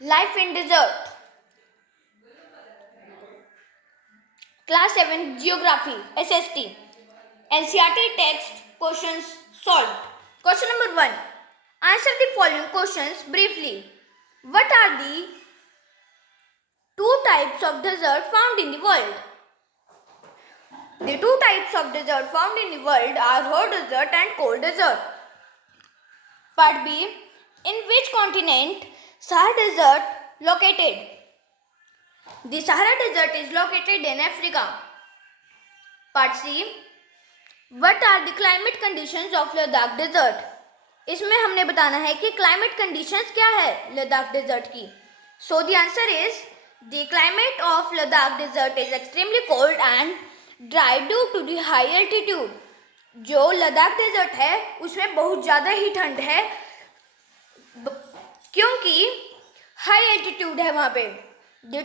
Life in desert. Class 7 Geography SST. NCERT text questions solved. Question number 1. Answer the following questions briefly. What are the two types of desert found in the world? The two types of desert found in the world are hot desert and cold desert. Part B. In which continent Sahara Desert located? The Sahara Desert is located in Africa. Part C. What are the climate conditions of Ladakh Desert? इसमें हमने बताना है कि climate conditions क्या है Ladakh desert की. So the answer is the climate of Ladakh Desert is extremely cold and dry due to the high altitude. जो Ladakh desert है उसमें बहुत ज़्यादा ही ठंड है क्योंकि हाई एल्टीट्यूड है वहाँ पे. The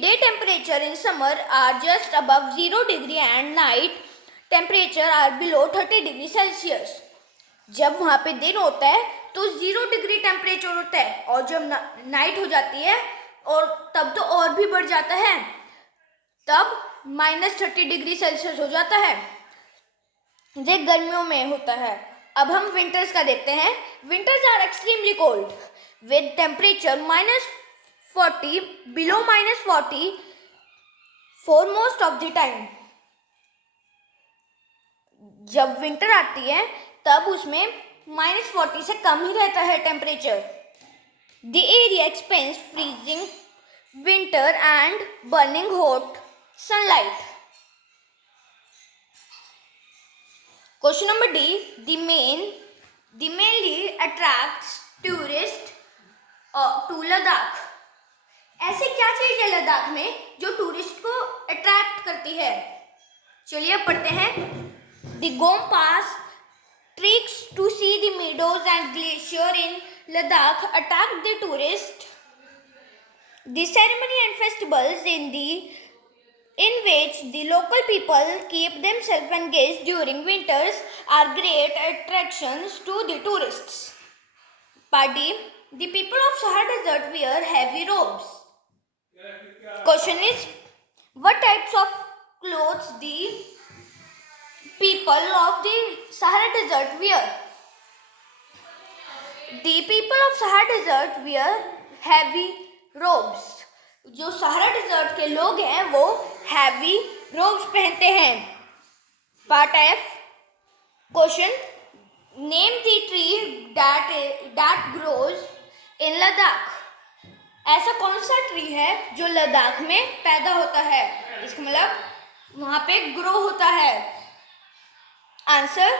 day temperature in summer are just above 0 degree and night temperature are below 30 degree Celsius. जब वहाँ पे दिन होता है तो 0 डिग्री टेम्परेचर होता है और जब नाइट हो जाती है और तब तो और भी बढ़ जाता है, तब -30 डिग्री सेल्सियस हो जाता है. ये गर्मियों में होता है. अब हम विंटर्स का देखते हैं. Winters are extremely cold with temperature -40 below -40 for most of the time. जब विंटर आती है तब उसमें -40 से कम ही रहता है temperature. The area expense freezing winter and burning hot sunlight. Question number D. The mainly attracts tourist to Ladakh. ऐसे क्या चीज है लद्दाख में जो टूरिस्ट को अट्रैक्ट करती है? चलिए अब पढ़ते हैं. द गोम पास treks to see the meadows and glacier in Ladakh attract the tourists. The ceremony and festivals in which the local people keep themselves engaged during winters are great attractions to the tourists. Part D. The people of Sahara Desert wear heavy robes. Question is, what types of clothes the people of the Sahara Desert wear? The people of Sahara Desert wear heavy robes. जो Sahara desert के लोग हैं वो heavy ropes पहनते हैं. Part F. Question, name the tree that grows in Ladakh. ऐसा कौन सा ट्री है जो लद्दाख में पैदा होता है? इसका मतलब वहाँ पे ग्रो होता है. Answer: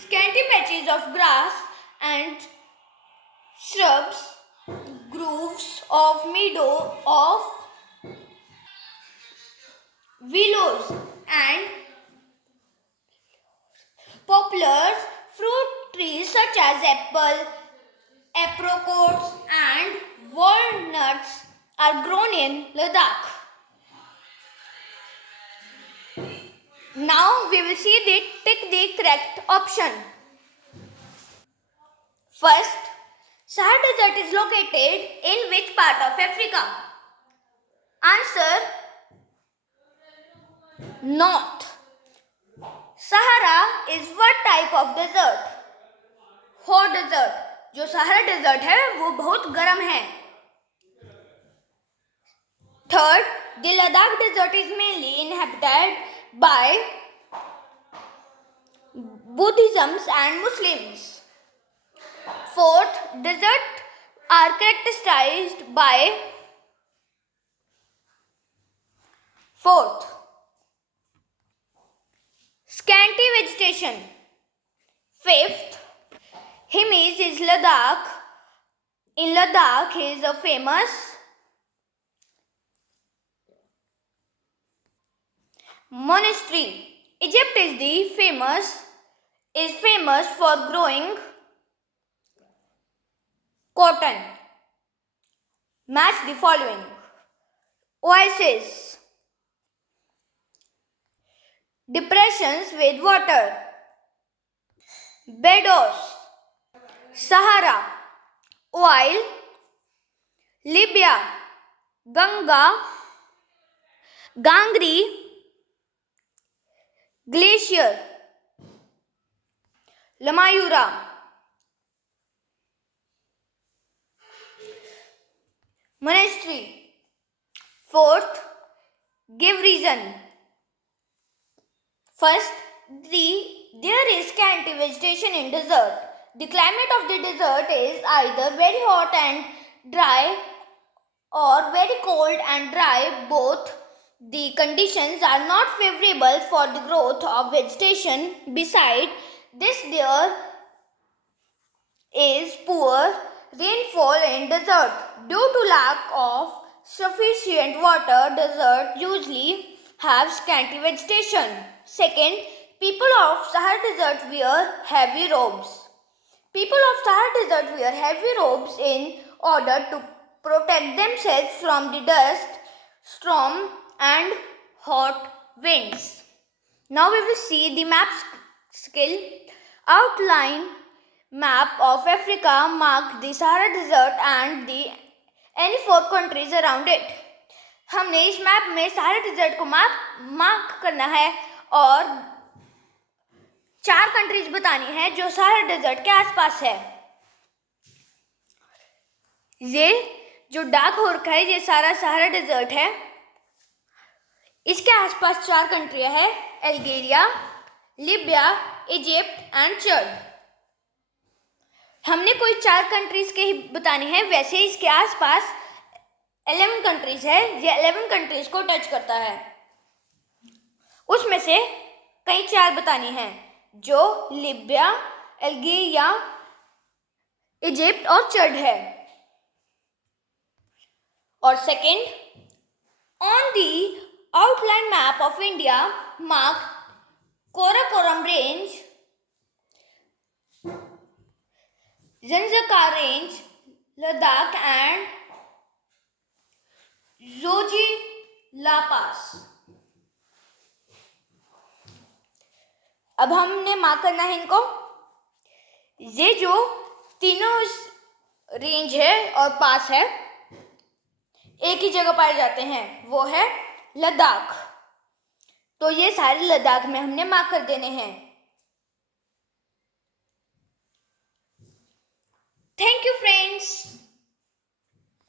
scanty patches of grass and shrubs, groves of meadow of willows and poplars. Fruit trees such as apple, apricots and walnuts are grown in Ladakh. Now we will see tick the correct option. First, Sahara Desert is located in which part of Africa? Answer: North. Sahara is what type of desert? Hot desert. जो Sahara desert है वो बहुत गर्म है. Third, the Ladakh Desert is mainly inhabited by Buddhisms and Muslims. Fourth, deserts are characterized by scanty vegetation. Fifth, Himis is Ladakh. In Ladakh is a famous monastery. Egypt is famous for growing cotton. Match the following. Oasis. Depressions with water. Meadows. Sahara. Oil. Libya, Ganga, Gangri, glacier, Lamayuru, monastery. Fourth, give reason. First, there is scanty vegetation in desert. The climate of the desert is either very hot and dry or very cold and dry. Both the conditions are not favorable for the growth of vegetation. Besides this, there is poor rainfall in desert. Due to lack of sufficient water, desert usually have scanty vegetation. Second, people of Sahara Desert wear heavy robes. People of Sahara Desert wear heavy robes in order to protect themselves from the dust, storm and hot winds. Now we will see the map skill. Outline map of Africa mark the Sahara Desert and the any four countries around it. हमने इस map में Sahara desert को mark करना है और 4 countries बतानी है जो सहारा डिजर्ट के आसपास है। ये जो डार्क हो रखा है ये सारा सहारा डिजर्ट है। इसके आसपास 4 कंट्रियां हैं, अल्जीरिया, लीबिया, इजिप्ट एंड चड। हमने कोई 4 कंट्रीज के ही बतानी है, वैसे इसके आसपास 11 कंट्रीज है। ये 11 कंट्रीज को टच करता है। उसमें से कई 4 बतानी है जो लीबिया, अल्जीरिया, इजिप्ट और चड है। और second, on the outline map of India, mark Karakoram Range, Zanskar Range, Ladakh and Zojila Pass. अब हमने मार्क करना है इनको। ये जो तीनों रेंज है और पास है एक ही जगह पाए जाते हैं, वो है लद्दाख। तो ये सारे लद्दाख में हमने मार्क कर देने हैं। Thank you friends.